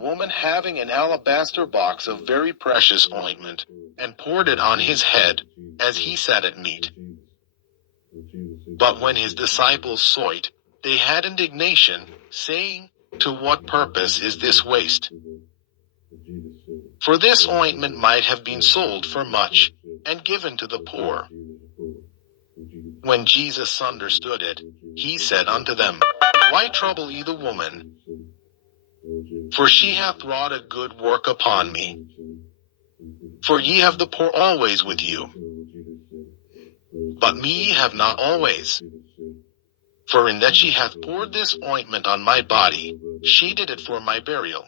woman having an alabaster box of very precious ointment, and poured it on his head, as he sat at meat. But when his disciples saw it, they had indignation, saying, "To what purpose is this waste? For this ointment might have been sold for much, and given to the poor." When Jesus understood it, he said unto them, "Why trouble ye the woman? For she hath wrought a good work upon me. For ye have the poor always with you, but me ye have not always. For in that she hath poured this ointment on my body, she did it for my burial.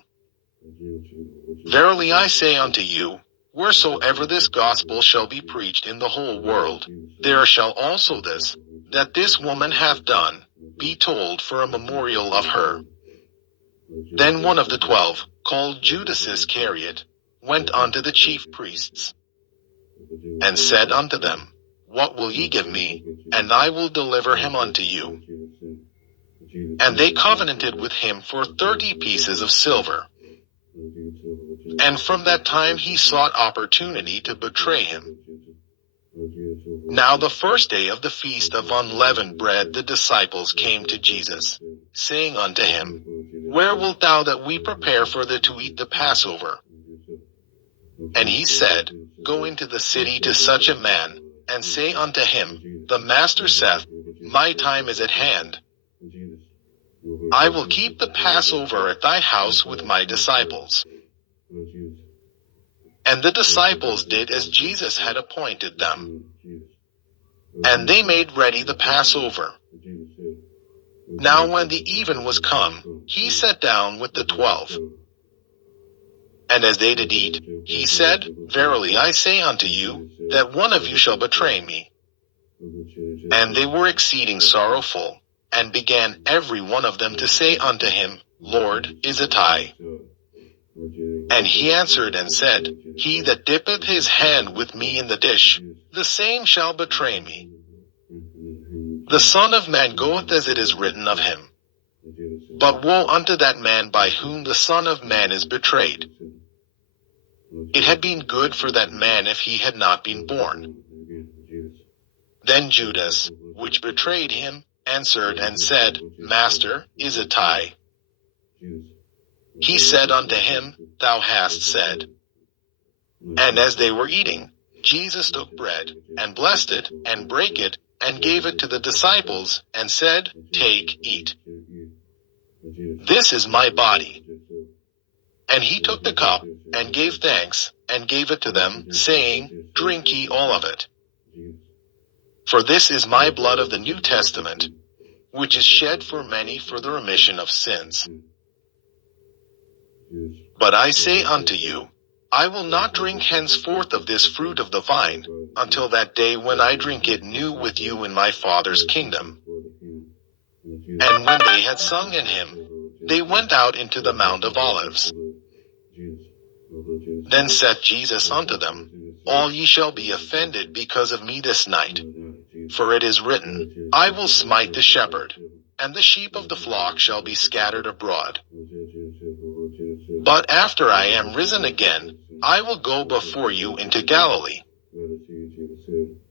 Verily I say unto you, wheresoever this gospel shall be preached in the whole world, there shall also this, that this woman hath done, be told for a memorial of her." Then one of the 12, called Judas Iscariot, went unto the chief priests, and said unto them, "What will ye give me, and I will deliver him unto you?" And they covenanted with him for 30 pieces of silver. And from that time he sought opportunity to betray him. Now the first day of the feast of unleavened bread the disciples came to Jesus, saying unto him, "Where wilt thou that we prepare for thee to eat the Passover?" And he said, "Go into the city to such a man, and say unto him, The Master saith, My time is at hand. I will keep the Passover at thy house with my disciples." And the disciples did as Jesus had appointed them. And they made ready the Passover. Now when the even was come, he sat down with the 12. And as they did eat, he said, "Verily I say unto you, that one of you shall betray me." And they were exceeding sorrowful, and began every one of them to say unto him, "Lord, is it I?" And he answered and said, "He that dippeth his hand with me in the dish, the same shall betray me. The Son of Man goeth as it is written of him. But woe unto that man by whom the Son of Man is betrayed. It had been good for that man if he had not been born." Then Judas, which betrayed him, answered and said, "Master, is it I?" He said unto him, "Thou hast said." And as they were eating, Jesus took bread, and blessed it, and brake it, and gave it to the disciples, and said, "Take, eat. This is my body." And he took the cup, and gave thanks, and gave it to them, saying, "Drink ye all of it. For this is my blood of the New Testament, which is shed for many for the remission of sins. But I say unto you, I will not drink henceforth of this fruit of the vine, until that day when I drink it new with you in my Father's kingdom." And when they had sung an hymn, they went out into the Mount of Olives. Then saith Jesus unto them, "All ye shall be offended because of me this night. For it is written, I will smite the shepherd, and the sheep of the flock shall be scattered abroad. But after I am risen again, I will go before you into Galilee."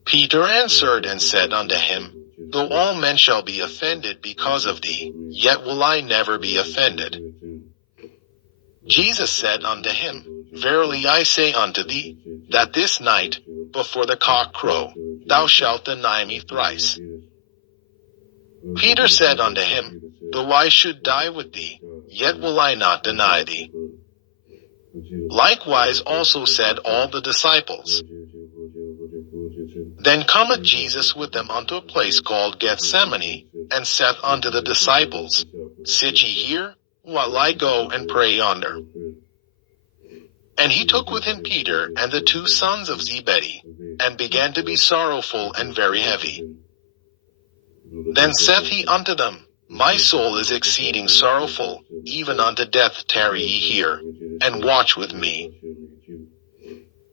Peter answered and said unto him, "Though all men shall be offended because of thee, yet will I never be offended." Jesus said unto him, "Verily I say unto thee, that this night, before the cock crow, thou shalt deny me thrice." Peter said unto him, "Though I should die with thee, yet will I not deny thee." Likewise also said all the disciples. Then cometh Jesus with them unto a place called Gethsemane, and saith unto the disciples, "Sit ye here, while I go and pray yonder." And he took with him Peter and the 2 sons of Zebedee, and began to be sorrowful and very heavy. Then saith he unto them, "My soul is exceeding sorrowful, even unto death. Tarry ye here, and watch with me."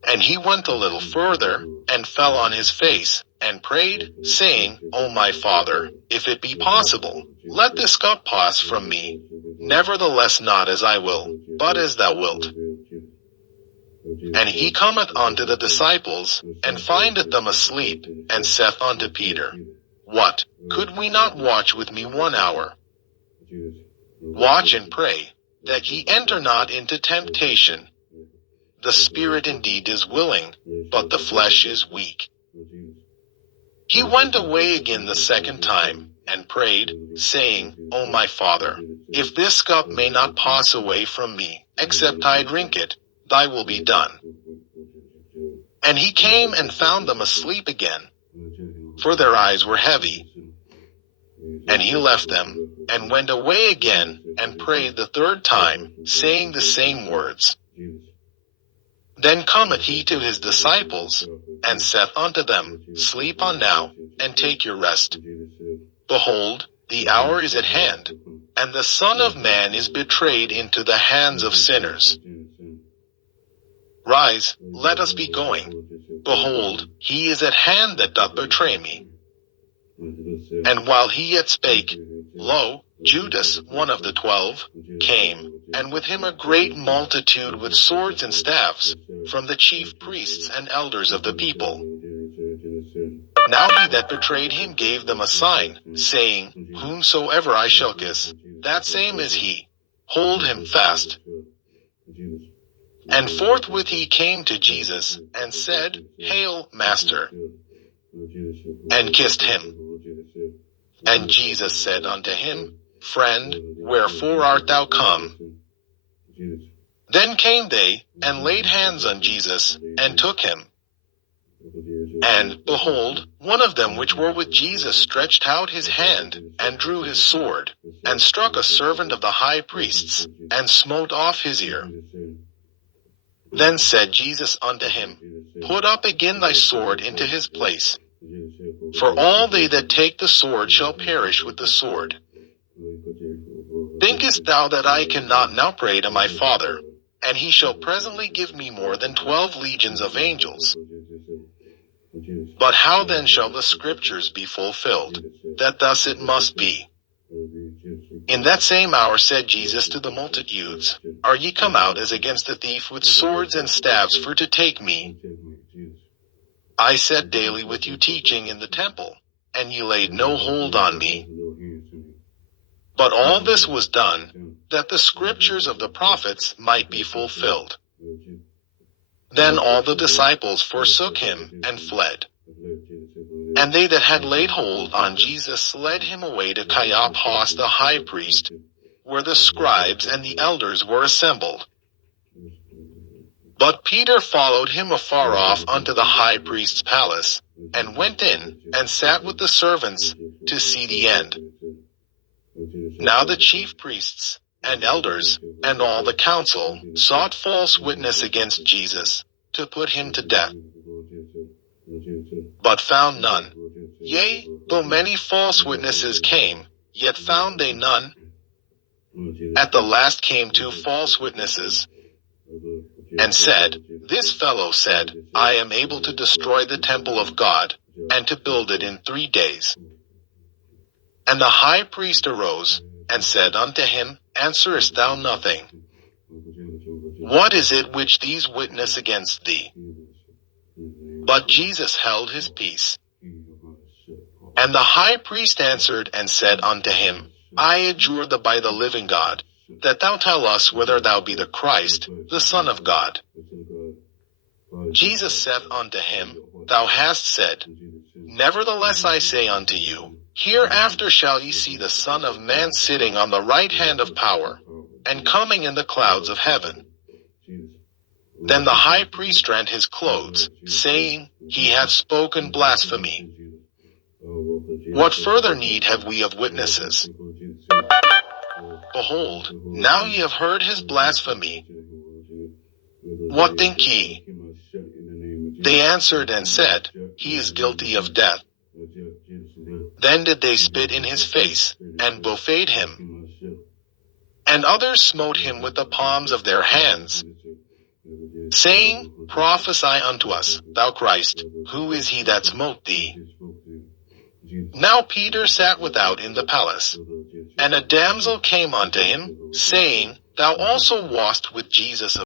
And he went a little further, and fell on his face, and prayed, saying, "O my Father, if it be possible, let this cup pass from me. Nevertheless not as I will, but as thou wilt. And he cometh unto the disciples, and findeth them asleep, and saith unto Peter, What, could we not watch with me 1 hour? Watch and pray, that ye enter not into temptation. The spirit indeed is willing, but the flesh is weak. He went away again the second time, and prayed, saying, O my Father, if this cup may not pass away from me, except I drink it, thy will be done. And he came and found them asleep again, for their eyes were heavy. And he left them, and went away again, and prayed the third time, saying the same words. Then cometh he to his disciples, and saith unto them, Sleep on now, and take your rest. Behold, the hour is at hand, and the Son of Man is betrayed into the hands of sinners. Rise, let us be going. Behold, he is at hand that doth betray me. And while he yet spake, lo, Judas, one of the 12, came, and with him a great multitude with swords and staves, from the chief priests and elders of the people. Now he that betrayed him gave them a sign, saying, Whomsoever I shall kiss, that same is he. Hold him fast. And forthwith he came to Jesus, and said, Hail, Master, and kissed him. And Jesus said unto him, Friend, wherefore art thou come? Then came they, and laid hands on Jesus, and took him. And, behold, one of them which were with Jesus stretched out his hand, and drew his sword, and struck a servant of the high priest's, and smote off his ear. Then said Jesus unto him, Put up again thy sword into his place. For all they that take the sword shall perish with the sword. Thinkest thou that I cannot now pray to my Father, and he shall presently give me more than 12 legions of angels? But how then shall the scriptures be fulfilled, that thus it must be? In that same hour said Jesus to the multitudes, Are ye come out as against a thief with swords and staves for to take me? I sat daily with you teaching in the temple, and ye laid no hold on me. But all this was done, that the scriptures of the prophets might be fulfilled. Then all the disciples forsook him, and fled. And they that had laid hold on Jesus led him away to Caiaphas the high priest, where the scribes and the elders were assembled. But Peter followed him afar off unto the high priest's palace, and went in, and sat with the servants, to see the end. Now the chief priests, and elders, and all the council, sought false witness against Jesus, to put him to death. But found none. Yea, though many false witnesses came, yet found they none. At the last came 2 false witnesses, and said, This fellow said, I am able to destroy the temple of God, and to build it in 3 days. And the high priest arose, and said unto him, Answerest thou nothing? What is it which these witness against thee? But Jesus held his peace. And the high priest answered and said unto him, I adjure thee by the living God, that thou tell us whether thou be the Christ, the Son of God. Jesus saith unto him, Thou hast said. Nevertheless I say unto you, hereafter shall ye see the Son of Man sitting on the right hand of power, and coming in the clouds of heaven. Then the high priest rent his clothes, saying, He hath spoken blasphemy. What further need have we of witnesses? Behold, now ye have heard his blasphemy. What think ye? They answered and said, He is guilty of death. Then did they spit in his face, and buffeted him. And others smote him with the palms of their hands, saying, Prophesy unto us, thou Christ, who is he that smote thee? Now Peter sat without in the palace, and a damsel came unto him, saying, Thou also wast with Jesus of